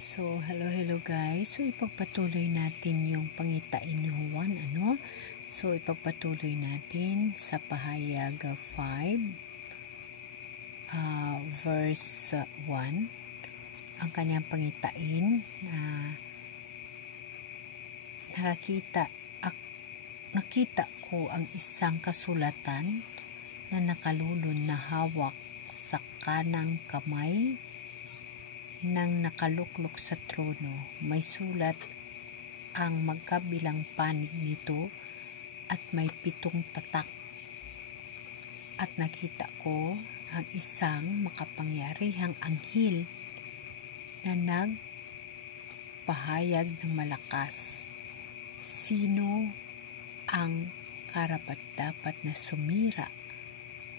Hello guys. Ipagpatuloy natin yung pangitain ni Juan, ipagpatuloy natin sa pahayag 5, verse 1, ang kanyang pangitain na nakita ko ang isang kasulatan na nakalulon na hawak sa kanang kamay nang nakaluklok sa trono. May sulat ang magkabilang panig nito at may 7 tatak. At nakita ko ang isang makapangyarihang anghel na nagpahayag ng malakas. Sino ang karapat-dapat na sumira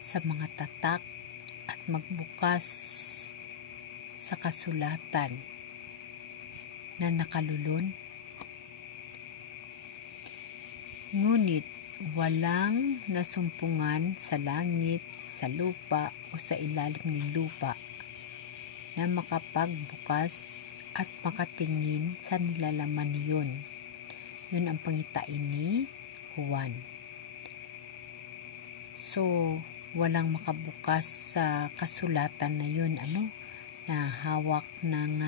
sa mga tatak at magbukas sa kasulatan na nakalulon? Ngunit walang nasumpungan sa langit, sa lupa o sa ilalim ng lupa na makapagbukas at makatingin sa nilalaman niyon. Yun ang pangitain ni Juan. Walang makabukas sa kasulatan na yun, na hawak ng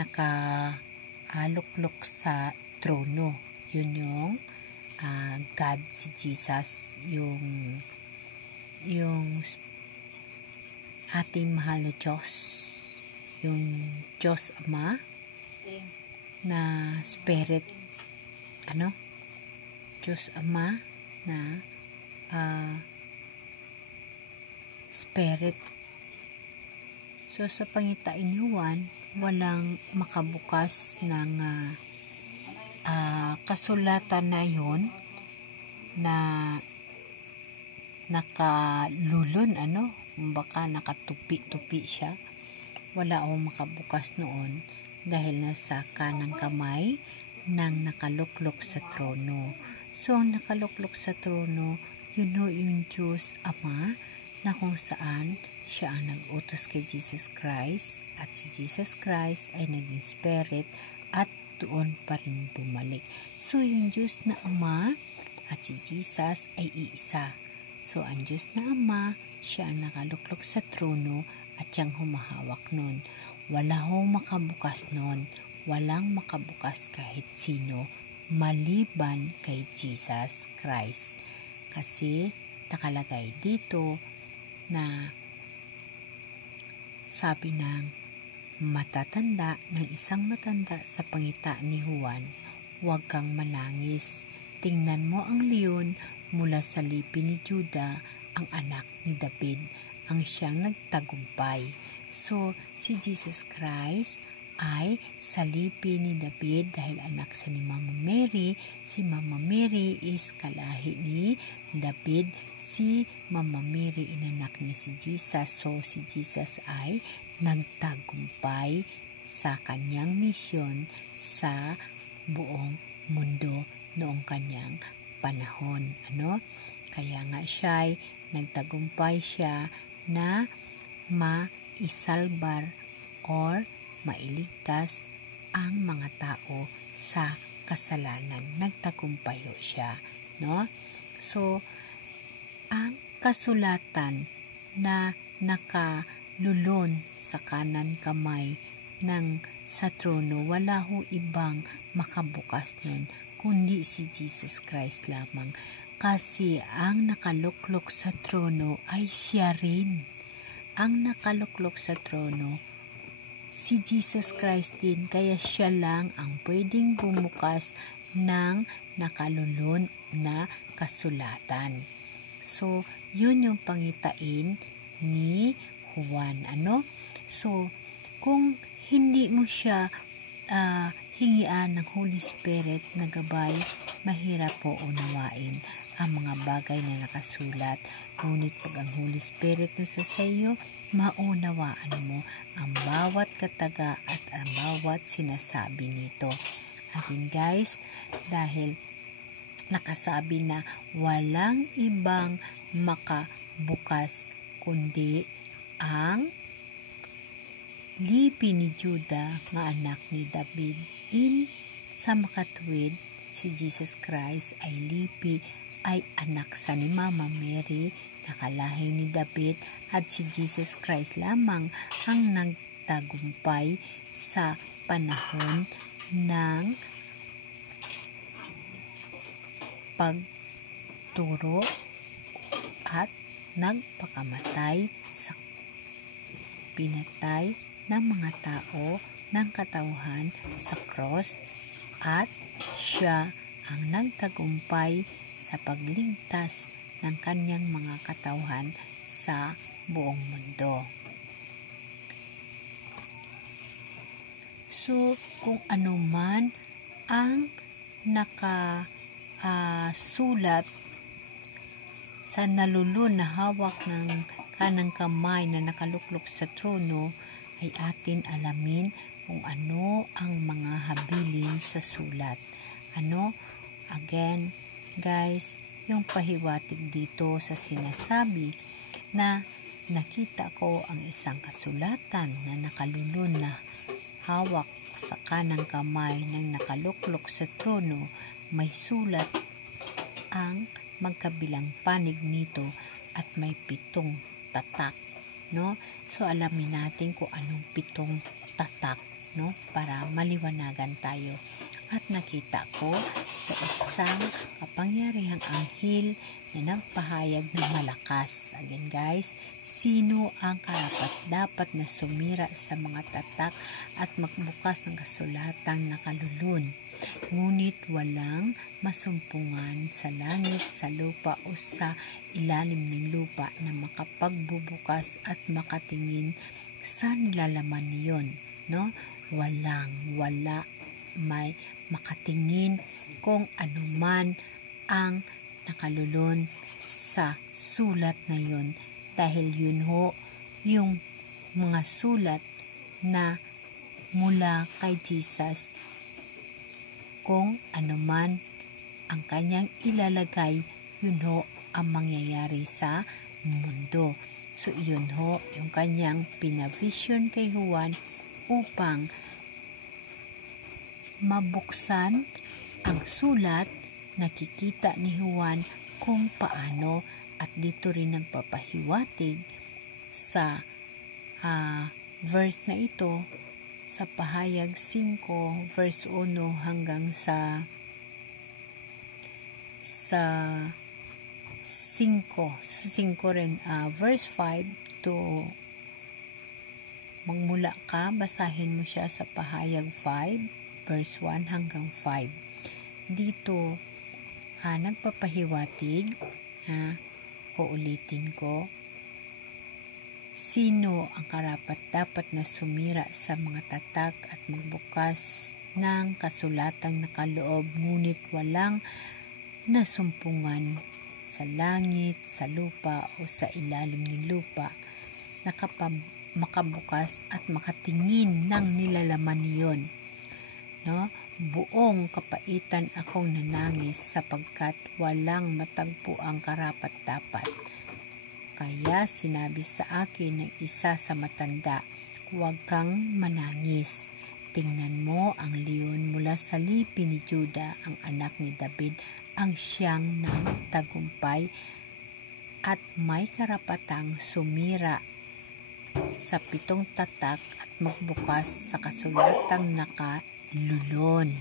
nakaluklok sa trono. Yun yung God, si Jesus, yung ating mahal na Diyos, yung Diyos Ama na Spirit, Diyos Ama na Spirit. Sa pangitain ni Juan, walang makabukas ng kasulatan na yun na nakalulon, baka nakatupi-tupi siya. Wala akong makabukas noon dahil nasa kanang kamay ng nakaluklok sa trono. Nakaluklok sa trono, yung Diyos Ama na kung saan siya ang nag-utos kay Jesus Christ, at si Jesus Christ ay naging Spirit at doon pa rin bumalik. Yung Diyos na Ama at si Jesus ay iisa. Ang Diyos na Ama, siya ang nakaluklok sa trono at siyang humahawak nun. Wala hong makabukas nun. Walang makabukas kahit sino maliban kay Jesus Christ. Kasi nakalagay dito na sabi ng isang matanda sa pangita ni Juan, huwag kang manangis. Tingnan mo ang leon mula sa lipi ni Juda, ang anak ni David, ang siyang nagtagumpay. Si Jesus Christ ay sa lipi ni David dahil anak sa ni Mama Mary. Si Mama Mary is kalahi ni David. Si Mama Mary inanak niya si Jesus. Si Jesus ay nagtagumpay sa kanyang misyon sa buong mundo noong kanyang panahon. Kaya nga siya ay nagtagumpay siya na maisalbar or mailigtas ang mga tao sa kasalanan. Nagtagumpay siya, ang kasulatan na nakalulon sa kanan kamay ng sa trono, wala ho ibang makabukas nun kundi si Jesus Christ lamang. Kasi ang nakaluklok sa trono ay siya rin. Ang nakaluklok sa trono, si Jesus Christ din, kaya siya lang ang pwedeng bumukas ng nakalulon na kasulatan. Yun yung pangitain ni Juan. Kung hindi mo siya hingian ng Holy Spirit na gabay, mahirap po unawain ang mga bagay na nakasulat. Ngunit pag ang Holy Spirit nasa sa iyo, maunawaan mo ang bawat kataga at ang bawat sinasabi nito. Guys, dahil nakasabi na walang ibang makabukas kundi ang lipi ni Juda nga anak ni David. In sa makatuwid, si Jesus Christ ay lipi ay anak sa ni Mama Mary, nakalahi ni David, at si Jesus Christ lamang ang nagtagumpay sa panahon ng pagturo at nagpakamatay sa pinatay ng mga tao ng katauhan sa cross, at siya ang nagtagumpay sa pagligtas ng kanyang mga katauhan sa buong mundo. So, kung ano man ang nakasulat sa nalulun na hawak ng kanang kamay na nakaluklok sa trono, ay atin alamin kung ano ang mga habilin sa sulat. Again, guys, yung pahiwatig dito sa sinasabi na nakita ko ang isang kasulatan na nakalulun na hawak sa kanang kamay ng nakaluklok sa trono, may sulat ang magkabilang panig nito at may 7 tatak. So alamin natin kung anong 7 tatak, para maliwanagan tayo. At nakita ko sa isang kapangyarihang anghel na nagpahayag ng malakas. Again guys, sino ang karapat-dapat na sumira sa mga tatak at magbukas ng kasulatang nakalulun? Ngunit walang masumpungan sa langit, sa lupa o sa ilalim ng lupa na makapagbubukas at makatingin sa nilalaman niyon. Wala may makatingin kung anuman ang nakalulun sa sulat na yun, dahil yun yung mga sulat na mula kay Jesus. Kung anuman ang kanyang ilalagay, yun ang mangyayari sa mundo. So yun yung kanyang pinavision kay Juan upang mabuksan ang sulat. Nakikita ni Juan kung paano, at dito rin nagpapahiwatig sa verse na ito sa pahayag 5 verse 1 hanggang sa 5 rin, verse 5 to magmula ka, basahin mo siya sa pahayag 5 verse 1 hanggang 5. Dito nagpapahiwatig, uulitin ko, sino ang karapat-dapat na sumira sa mga tatak at magbukas ng kasulatang nakaloob, ngunit walang nasumpungan sa langit, sa lupa o sa ilalim ng lupa na makabukas at makatingin ng nilalaman niyon. Buong kapaitan akong nanangis sapagkat walang matagpo ang karapat-dapat. Kaya sinabi sa akin ng isa sa matanda, huwag kang manangis. Tingnan mo ang leon mula sa lipi ni Juda, ang anak ni David, ang siyang nagtagumpay at may karapatang sumira sa 7 tatak at magbukas sa kasulatang nakalulun.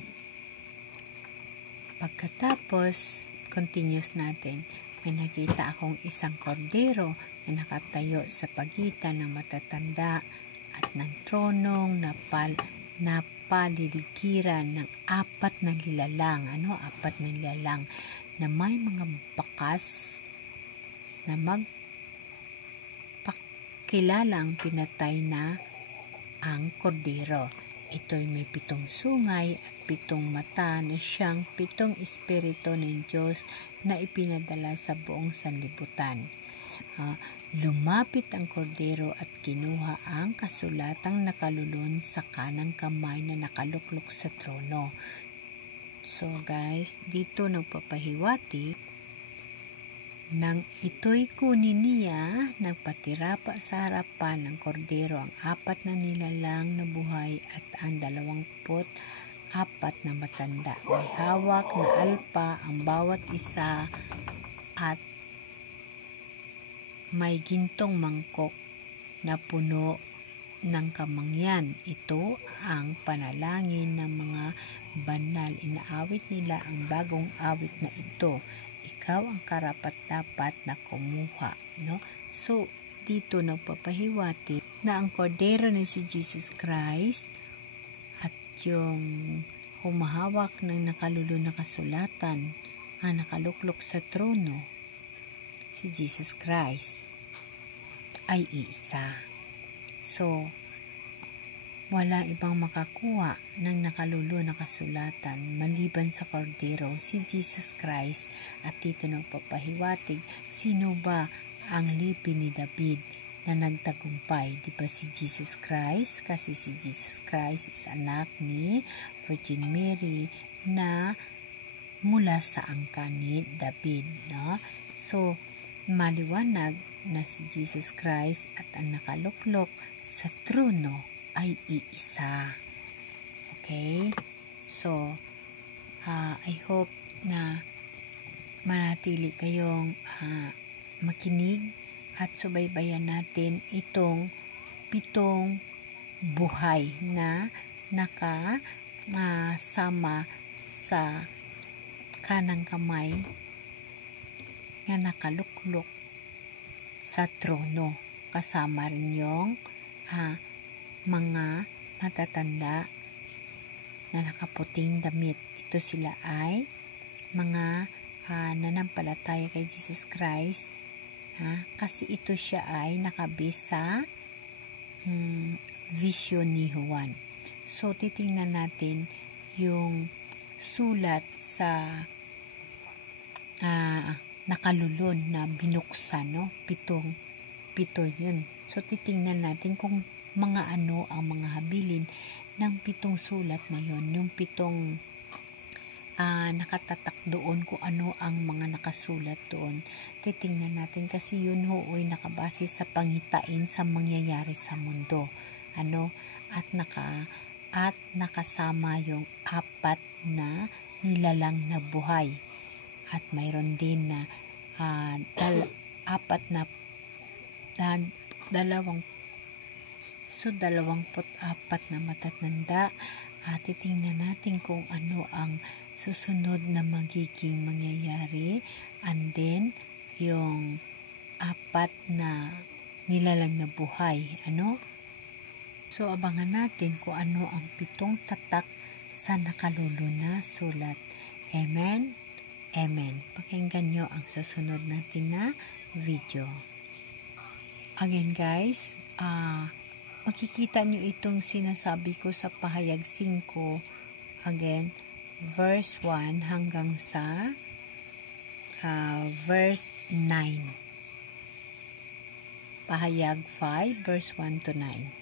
Pagkatapos, continuous natin. May nakita akong isang kordero na nakatayo sa pagitan ng matatanda at ng tronong napaliligiran ng 4 na nilalang. 4 na nilalang na may mga bakas na magpakilalang pinatay na ang kordero. Ito'y may 7 sungay at 7 mata na siyang 7 espiritu ng Diyos na ipinadala sa buong sanlibutan. Lumapit ang kordero at kinuha ang kasulatang nakalulun sa kanang kamay na nakaluklok sa trono. So guys, dito nagpapahiwatig Nang ito'y kunin niya, nagpatira pa sa harapan ng kordero ang 4 na nilalang na buhay at ang 24 na matanda. May hawak na alpa ang bawat isa at may gintong mangkok na puno ng kamangyan. Ito ang panalangin ng mga banal. Inaawit nila ang bagong awit na ito. Ikaw ang karapat-dapat na kumuha. No? So, dito nagpapahiwatig na ang kordero na si Jesus Christ at yung humahawak ng nakalulun na kasulatan ang nakaluklok sa trono, si Jesus Christ, ay isa. So, wala ibang makakuha ng nakalulun na kasulatan maliban sa kordero, si Jesus Christ. At dito nagpapahiwatig, sino ba ang lipi ni David na nagtagumpay? Di ba si Jesus Christ? Kasi si Jesus Christ is anak ni Virgin Mary na mula sa angkan ni David. No? So, maliwanag na si Jesus Christ at ang nakaluklok sa trono ay iisa. Okay? So, I hope na manatili kayong makinig at subaybayan natin itong 7 buhay na nakasama sa kanang kamay na nakaluklok sa trono. Kasama rin yung mga matatanda na nakaputing damit. Ito sila ay mga nanampalataya kay Jesus Christ, kasi ito siya ay nakabase sa vision ni Juan. So, titingnan natin yung sulat sa nakalulun na binuksan, no? Pito yun. So, titingnan natin kung mga ano ang mga habilin ng 7 sulat na yon, yung 7 nakatatak doon kung ano ang mga nakasulat doon. Titingnan natin kasi yun ay nakabase sa pangitain sa mangyayari sa mundo. At nakasama yung 4 na nilalang na buhay. At mayroon din na 24 na matatanda. Titingnan natin kung ano ang susunod na magiging mangyayari. And then, yung 4 na nilalang na buhay. So, abangan natin kung ano ang 7 tatak sa nakalulun na sulat. Amen? Amen. Pakinggan nyo ang susunod natin na video. Again guys, makikita nyo itong sinasabi ko sa pahayag 5. Again, verse 1 hanggang sa verse 9. Pahayag 5, verse 1 to 9.